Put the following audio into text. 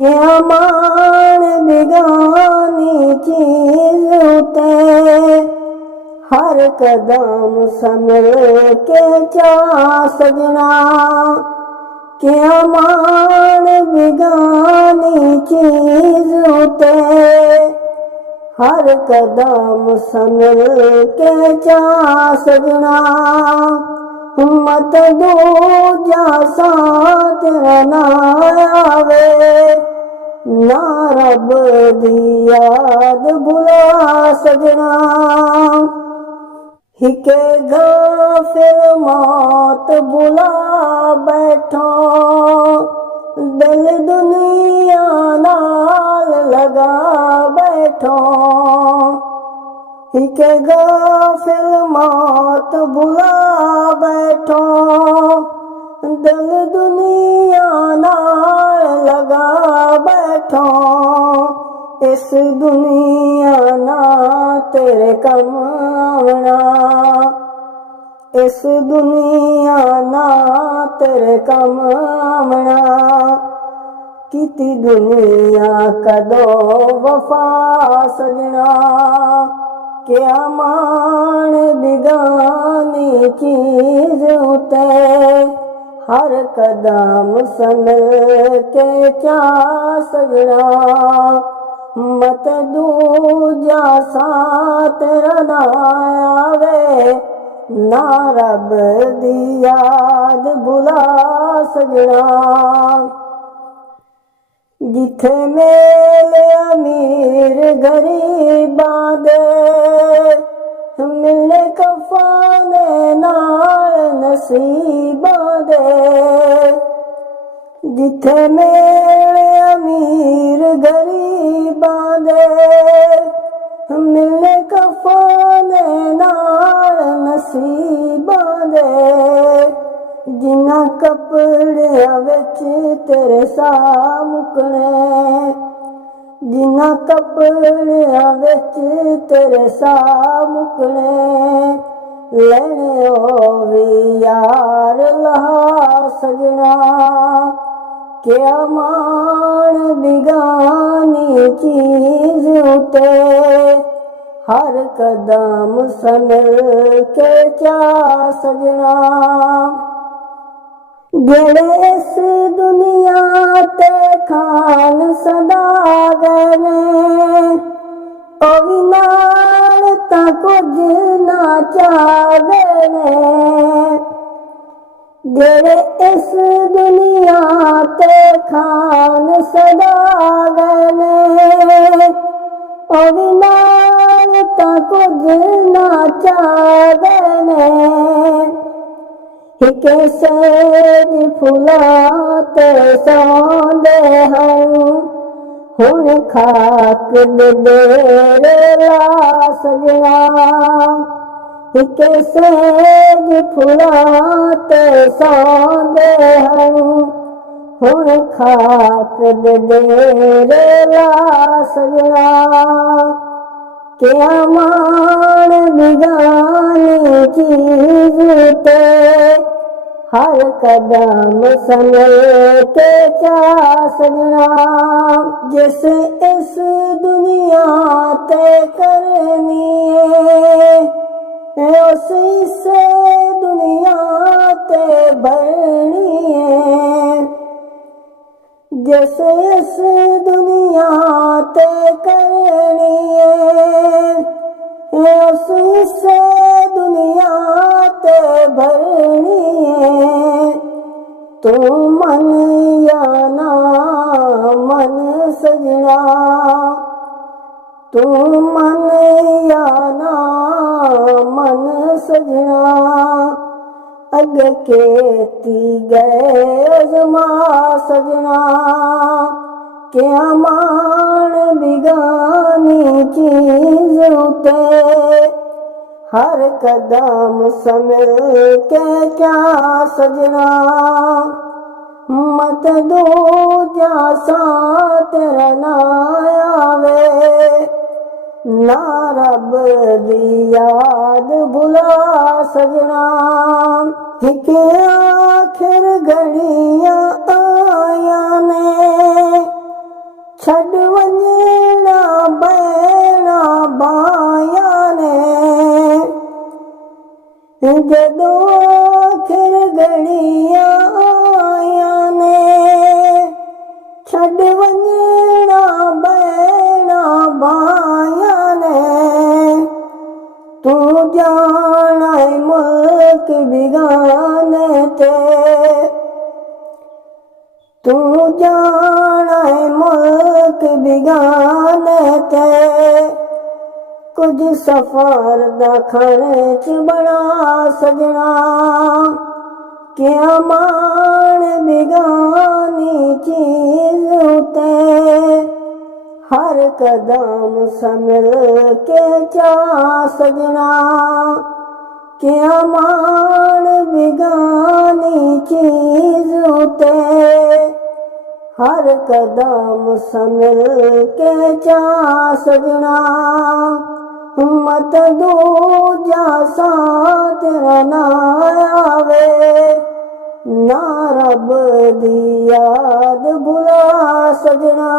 क्या मान बिगानी चीज उते, हर कदम संभल के चा सजना। क्या मान बिगानी चीज उते, हर कदम संभल के चा सजना। मत दूजा साथ ना आवे, ना रब दी याद भुला सजना। हिके गाफिल मौत बुला बैठो, दिल दुनिया नाल लगा बैठो। हिके गाफिल मौत बुला बैठो, दिल दुनिया नाल लगा बैठो। इस दुनिया ना तेरे कम आवना, इस दुनिया ना तेरे कम आवना। कीती दुनिया कदो वफा सजना, क्या मान बिगानी चीज उते, हर कदम संभल के चा सजना। मत दूजा साथ ना आवे, ना रब दी याद भुला सजना। जिथे मेल अमीर गरीबां दे, मिलने कफाने नाल नसीबां दे। जिथे मेल अमीर गरीबां दे, मिलने कफाने नाल नसीबां दे। जिन्ना कपड़िया विच तेरे सा मुकने, जिन्ना कपड़िया विच तेरे सा मुकने। लेने ओ भी यार लहा सजना, क्या मान बिगानी चीज उते, हर कदम संभल के चा सजना। जेड़े इस दुनिया ते खान सदा गए ने, ओ भी नाल तां कुछ ना चाहदे ने। जेड़े इस दुनिया ते खान सदा गए ने, ओ भी नाल तां कुछ ना चाहदे ने। हिके सेज फुला ते सौंदे हम, हुण खाक दे डेरे ला सजना। हिके सेज फुला ते सौंदे हम, हुण खाक दे डेरे ला सजना। क्या मान बिगानी चीज ते, हर कदम संभल के चा सजना। जिस इस दुनिया ते करनी है, उस इस दुनिया ते भरनी है। जिस इस दुनिया ते करनी है, उस इस दुनिया ते भरनी है। तू मन या ना मन सजना, तू मन या ना मन सजना। अगे केती गए अजमा सजना, क्या मान बिगानी चीज उते, हर कदम संभल के क्या सजना। मत दूजा साथ ना आवे, ना रब दी याद भुला सजना। हिक आखिर घड़ियां आया ने, जदों खिर घड़ियां आया ने छड़ वंजना बैना बाया ने तू जाना मुल्क बिगाने ते तू जाना मुल्क बिगाने ते कुछ सफर दा खर्च बड़ा सजना क्या मान बिगानी चीज उते हर कदम संभल के चा सजना क्या मान बिगानी चीज उते हर कदम संभल के चा सजना मत दूजा सा तेरा ना आवे ना रब दी याद भुला सजना।